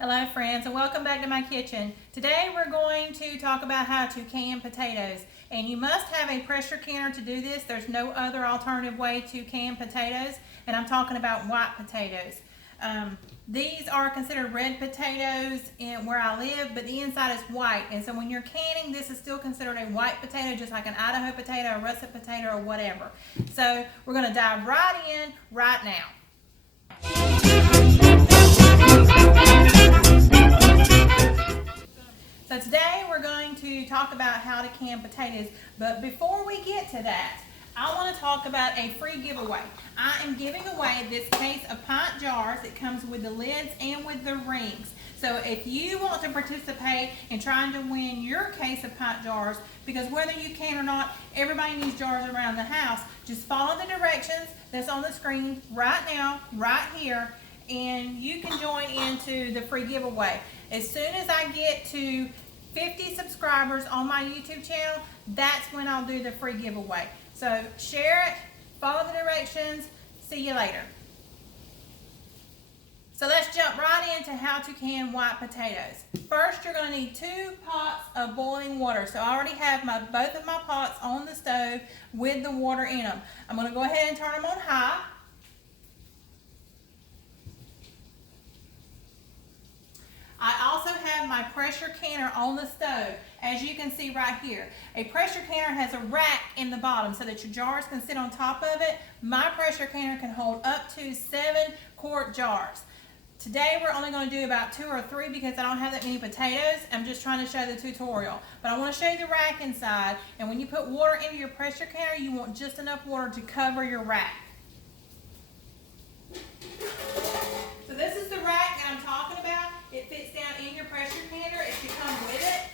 Hello friends, and welcome back to my kitchen. Today we're going to talk about how to can potatoes, and you must have a pressure canner to do this. There's no other alternative way to can potatoes, and I'm talking about white potatoes. These are considered red potatoes in where I live, but the inside is white, and so when you're canning, this is still considered a white potato, just like an Idaho potato, a russet potato, or whatever. So we're going to dive right in right now. So today we're going to talk about how to can potatoes, but before we get to that, I want to talk about a free giveaway. I am giving away this case of pint jars. It comes with the lids and with the rings. So if you want to participate in trying to win your case of pint jars, because whether you can or not, everybody needs jars around the house, just follow the directions that's on the screen right now, right here, and you can join into the free giveaway. As soon as I get to 50 subscribers on my YouTube channel, that's when I'll do the free giveaway. So share it, follow the directions, see you later. So let's jump right into how to can white potatoes. First, you're going to need 2 pots of boiling water. So I already have both of my pots on the stove with the water in them. I'm going to go ahead and turn them on high. I also have my pressure canner on the stove, as you can see right here. A pressure canner has a rack in the bottom so that your jars can sit on top of it. My pressure canner can hold up to 7-quart jars. Today we're only going to do about 2 or 3 because I don't have that many potatoes. I'm just trying to show the tutorial. But I want to show you the rack inside, and when you put water into your pressure canner, you want just enough water to cover your rack. So this is the rack that I'm talking about. It fits down in your pressure canner. It should come with it.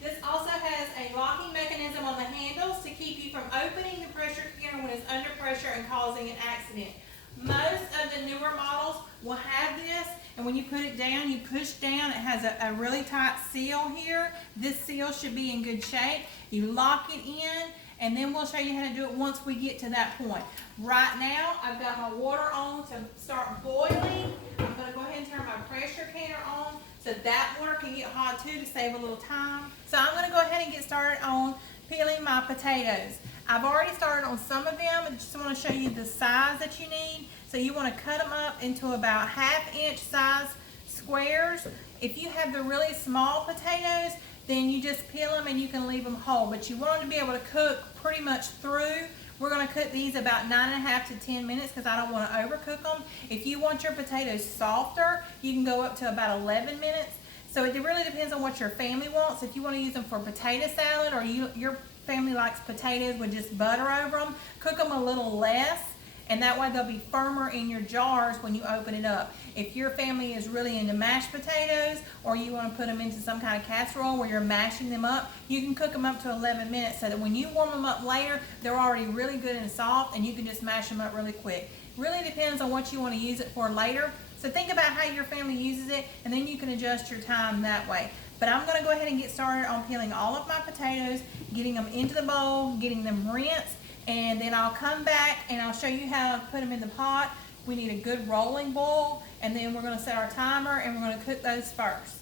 This also has a locking mechanism on the handles to keep you from opening the pressure canner when it's under pressure and causing an accident. Most of the newer models will have this, and when you put it down, you push down. It has a really tight seal here. This seal should be in good shape. You lock it in, and then we'll show you how to do it once we get to that point. Right now, I've got my water on to start boiling. I'm going to go ahead and turn my pressure canner on so that water can get hot too to save a little time. So I'm going to go ahead and get started on peeling my potatoes. I've already started on some of them. I just want to show you the size that you need. So you want to cut them up into about 1/2-inch size squares. If you have the really small potatoes, then you just peel them and you can leave them whole. But you want them to be able to cook pretty much through. We're going to cook these about 9.5 to 10 minutes because I don't want to overcook them. If you want your potatoes softer, you can go up to about 11 minutes. So it really depends on what your family wants. If you want to use them for potato salad, or your family likes potatoes with just butter over them, cook them a little less, and that way they'll be firmer in your jars when you open it up. If your family is really into mashed potatoes, or you want to put them into some kind of casserole where you're mashing them up, you can cook them up to 11 minutes so that when you warm them up later, they're already really good and soft, and you can just mash them up really quick. Really depends on what you want to use it for later. So think about how your family uses it, and then you can adjust your time that way. But I'm going to go ahead and get started on peeling all of my potatoes, getting them into the bowl, getting them rinsed, and then I'll come back and I'll show you how to put them in the pot. We need a good rolling boil, and then we're going to set our timer and we're going to cook those first.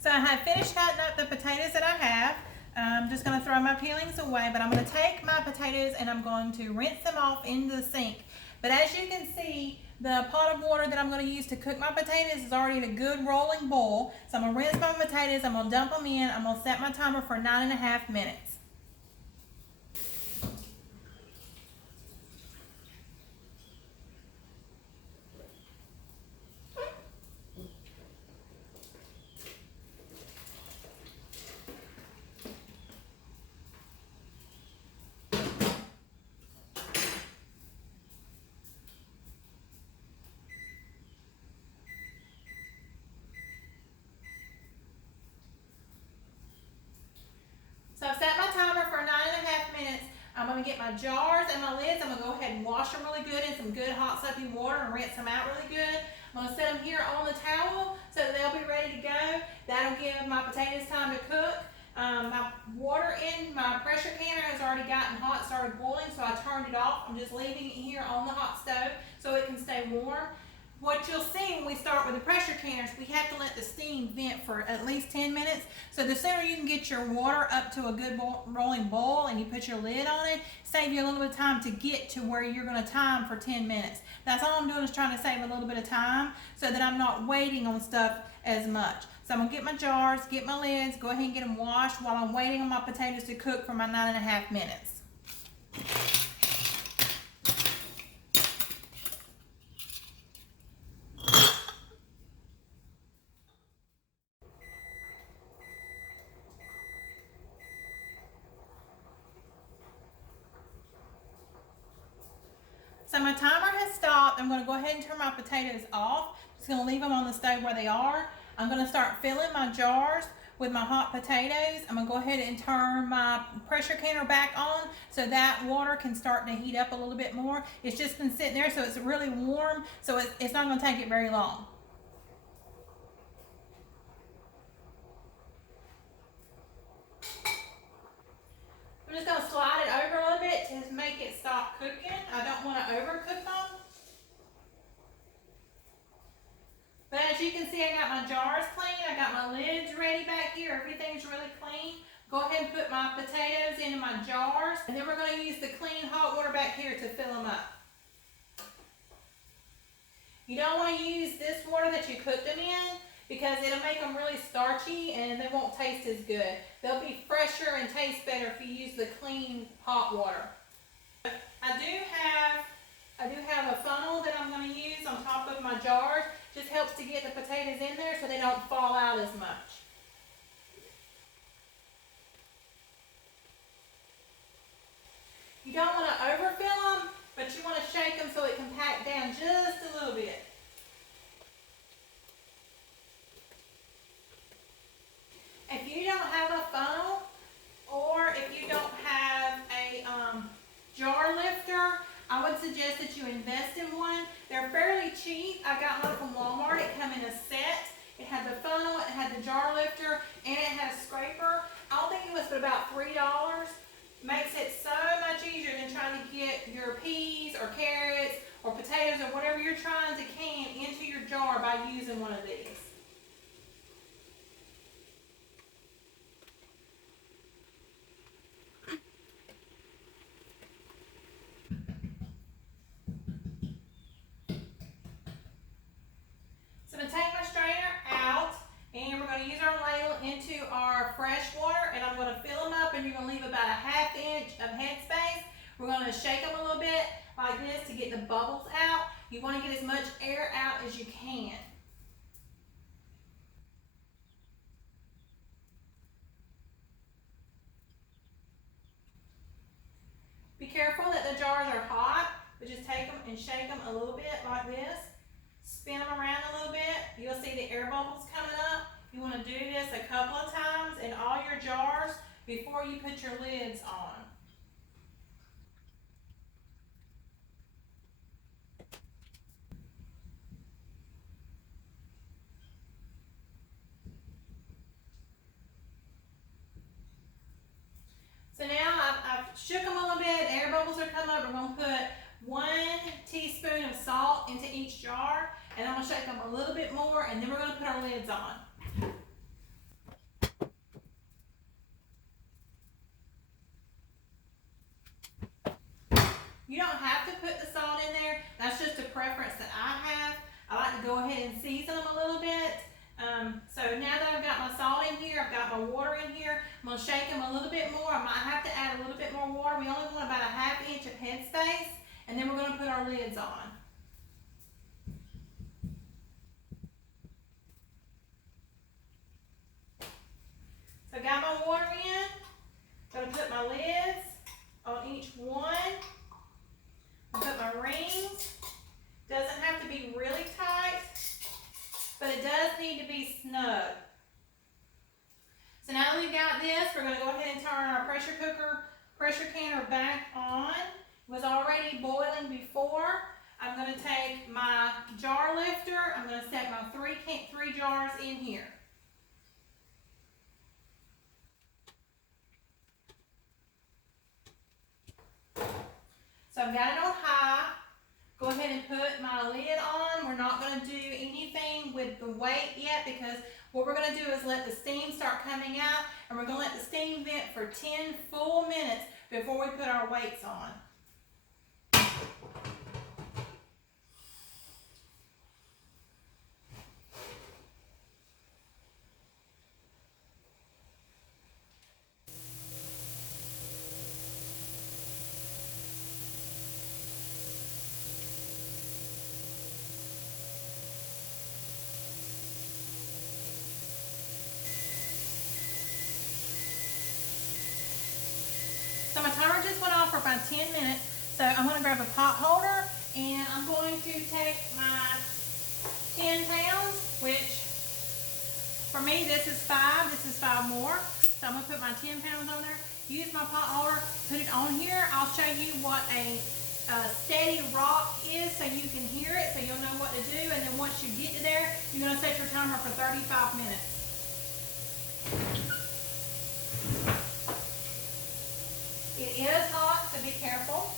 So I have finished cutting up the potatoes that I have. I'm just going to throw my peelings away, but I'm going to take my potatoes and I'm going to rinse them off into the sink. But as you can see, the pot of water that I'm going to use to cook my potatoes is already at a good rolling boil. So I'm going to rinse my potatoes, I'm going to dump them in, I'm going to set my timer for 9.5 minutes. So I've set my timer for 9.5 minutes. I'm going to get my jars and my lids. I'm going to go ahead and wash them really good in some good hot soapy water and rinse them out really good. I'm going to set them here on the towel so that they'll be ready to go. That'll give my potatoes time to cook. My water in my pressure canner has already gotten hot, started boiling, so I turned it off. I'm just leaving it here on the hot stove so it can stay warm. what you'll see when we start with the pressure canners, we have to let the steam vent for at least 10 minutes. So the sooner you can get your water up to a good rolling boil and you put your lid on it, save you a little bit of time to get to where you're going to time for 10 minutes. That's all I'm doing, is trying to save a little bit of time so that I'm not waiting on stuff as much. So I'm going to get my jars, get my lids, go ahead and get them washed while I'm waiting on my potatoes to cook for my 9.5 minutes. So my timer has stopped. I'm going to go ahead and turn my potatoes off. Just going to leave them on the stove where they are. I'm going to start filling my jars with my hot potatoes. I'm going to go ahead and turn my pressure canner back on so that water can start to heat up a little bit more. It's just been sitting there, so it's really warm, so it's not going to take it very long. I'm just going to slide it over a little bit to make it stop cooking. I don't want to overcook them. But as you can see, I got my jars clean. I got my lids ready back here. Everything's really clean. Go ahead and put my potatoes into my jars. And then we're going to use the clean hot water back here to fill them up. You don't want to use this water that you cooked them in, because it'll make them really starchy and they won't taste as good. They'll be fresher and taste better if you use the clean hot water. I do have a funnel that I'm going to use on top of my jars. Just helps to get the potatoes in there so they don't fall out as much. You don't want to overfill them, but you want to shake them so it can pack down just a little bit. If you don't have a funnel, or if you don't have a jar lifter, I would suggest that you invest in one. They're fairly cheap. I got one from Walmart. It came in a set. It had the funnel, it had the jar lifter, and it had a scraper. I don't think it was but about $3. Makes it so much easier than trying to get your peas or carrots or potatoes or whatever you're trying to can into your jar by using one of these. So I'm going to take my strainer out, and we're going to use our ladle into our fresh water, and I'm going to fill them up, and you're going to leave about a ½ inch of headspace. We're going to shake them a little bit like this to get the bubbles out. You want to get as much air out as you can. Be careful that the jars are hot, but just take them and shake them a little bit like this. Spin them around a little bit. You'll see the air bubbles coming up. You want to do this a couple of times in all your jars before you put your lids on. So now I've shook them a little bit. Air bubbles are coming up. We're going to put 1 teaspoon of salt into each jar, and I'm going to shake them a little bit more, and then we're going to put our lids on. You don't have to put the salt in there. That's just a preference that I have. I like to go ahead and season them a little bit. So now that I've got my salt in here, I've got my water in here, I'm going to shake them a little bit more. I might have to add a little bit more water. We only want about a ½ inch of headspace, and then we're going to put our lids on. So I got my water in. Going to put my lids on each one. Put my rings. Doesn't have to be really tight, but it does need to be snug. So now that we've got this, we're going to go ahead and turn our pressure canner back on. It was already boiling before. I'm going to take my jar lifter. I'm going to set my three jars in here. So I've got it on high. Go ahead and put my lid on. We're we're not going to do anything with the weight yet, because what we're going to do is let the steam start coming out, and we're going to let the steam vent for 10 full minutes before we put our weights on. So my timer just went off for about 10 minutes. So I'm going to grab a pot holder, and I'm going to take my 10 pounds, which for me this is 5, this is 5 more. So I'm going to put my 10 pounds on there, use my pot holder, put it on here. I'll show you what a steady rock is so you can hear it, so you'll know what to do. And then once you get to there, you're going to set your timer for 35 minutes. It is hot, so be careful.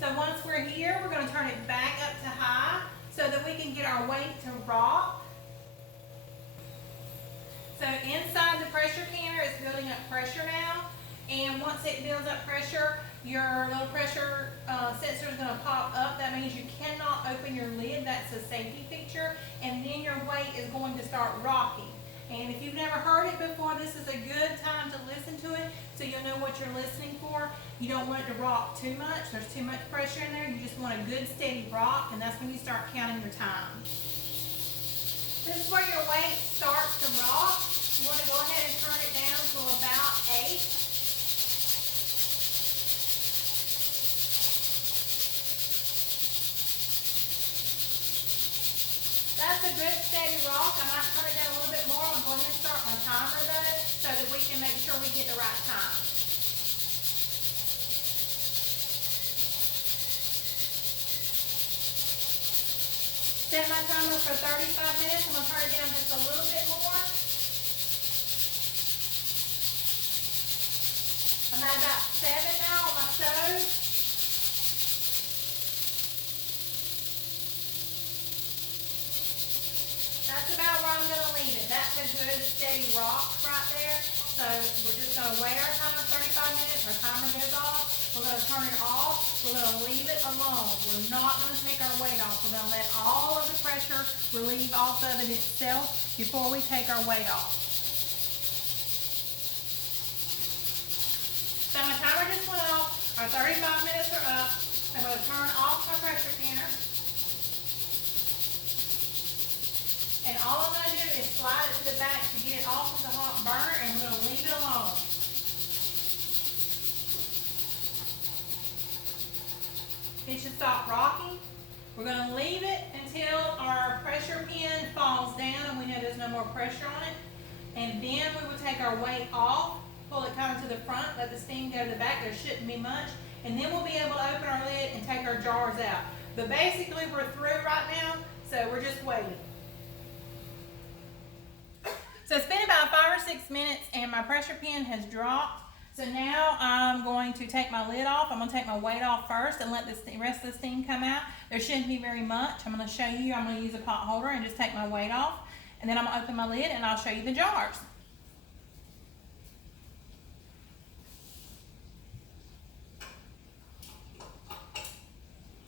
So once we're here, we're going to turn it back up to high so that we can get our weight to rock. So inside the pressure canner is building up pressure now, and once it builds up pressure, your little pressure sensor is going to pop up. That means you cannot open your lid. That's a safety feature, and then your weight is going to start rocking. And if you've never heard it before, this is a good time to listen to it so you'll know what you're listening for. You don't want it to rock too much. There's too much pressure in there. You just want a good steady rock, and that's when you start counting your time. This is where your weight starts to rock. You want to go ahead and turn it down to about 8. That's a good steady rock. I might turn it down a little bit more. I'm going to go ahead and start my timer though, so that we can make sure we get the right time. Set my timer for 35 minutes. I'm going to turn it down just a little bit more. I'm at about 7 now on my stove. That's about where I'm going to leave it. That's a good steady rock right there. So we're just going to wait our timer 35 minutes. Our timer goes off. We're going to turn it off. We're going to leave it alone. We're not going to take our weight off. We're going to let all of the pressure relieve off of it itself before we take our weight off. So my timer just went off. Our 35 minutes are up. I'm going to turn off my pressure canner. And all I'm going to do is slide it to the back to get it off of the hot burner, and we're going to leave it alone. It should stop rocking. We're going to leave it until our pressure pin falls down and we know there's no more pressure on it. And then we will take our weight off, pull it kind of to the front, let the steam go to the back. There shouldn't be much. And then we'll be able to open our lid and take our jars out. But basically we're through right now, so we're just waiting. So it's been about 5 or 6 minutes and my pressure pin has dropped. So now I'm going to take my lid off. I'm going to take my weight off first and let the rest of the steam come out. There shouldn't be very much. I'm going to show you. I'm going to use a pot holder and just take my weight off. And then I'm going to open my lid and I'll show you the jars.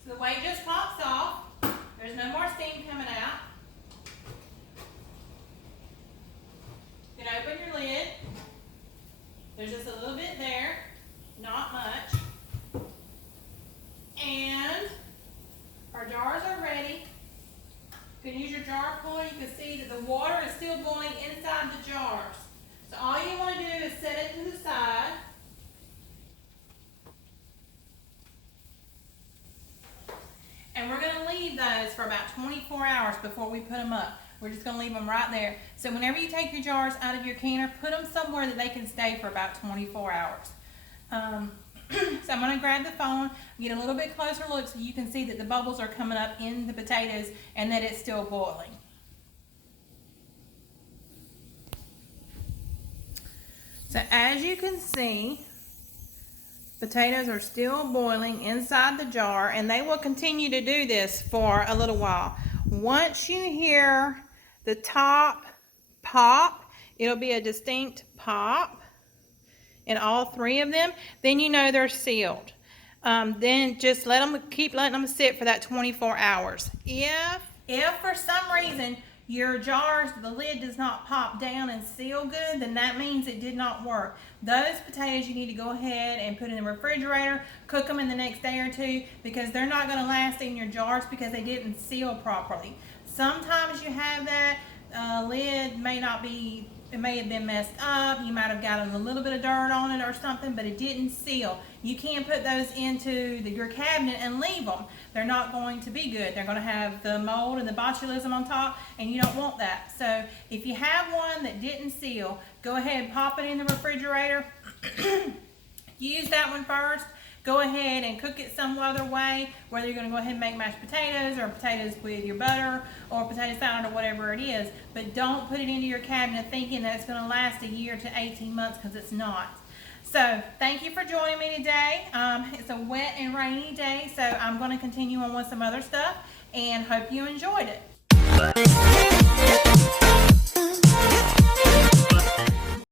So the weight just pops off. There's no more steam coming out. You can open your lid. There's just a little bit there, not much. And our jars are ready. You can use your jar puller. You can see that the water is still going inside the jars. So all you want to do is set it to the side. And we're going to leave those for about 24 hours before we put them up. We're just going to leave them right there. So whenever you take your jars out of your canner, put them somewhere that they can stay for about 24 hours. So I'm going to grab the phone, get a little bit closer look so you can see that the bubbles are coming up in the potatoes and that it's still boiling. So as you can see, Potatoes are still boiling inside the jar, and they will continue to do this for a little while. Once you hear the top pop, it'll be a distinct pop in all three of them, then you know they're sealed. Then just keep letting them sit for that 24 hours. If for some reason your jars, the lid does not pop down and seal good, then that means it did not work. Those potatoes you need to go ahead and put in the refrigerator, cook them in the next day or two, because they're not going to last in your jars because they didn't seal properly. Sometimes you have that lid it may have been messed up, you might have gotten a little bit of dirt on it or something, but it didn't seal. You can't put those into your cabinet and leave them. They're not going to be good. They're going to have the mold and the botulism on top, and you don't want that. So if you have one that didn't seal, go ahead and pop it in the refrigerator. Use that one first. Go ahead and cook it some other way, whether you're going to go ahead and make mashed potatoes or potatoes with your butter or potato salad or whatever it is. But don't put it into your cabinet thinking that it's going to last a year to 18 months, because it's not. So thank you for joining me today. It's a wet and rainy day, so I'm going to continue on with some other stuff and hope you enjoyed it.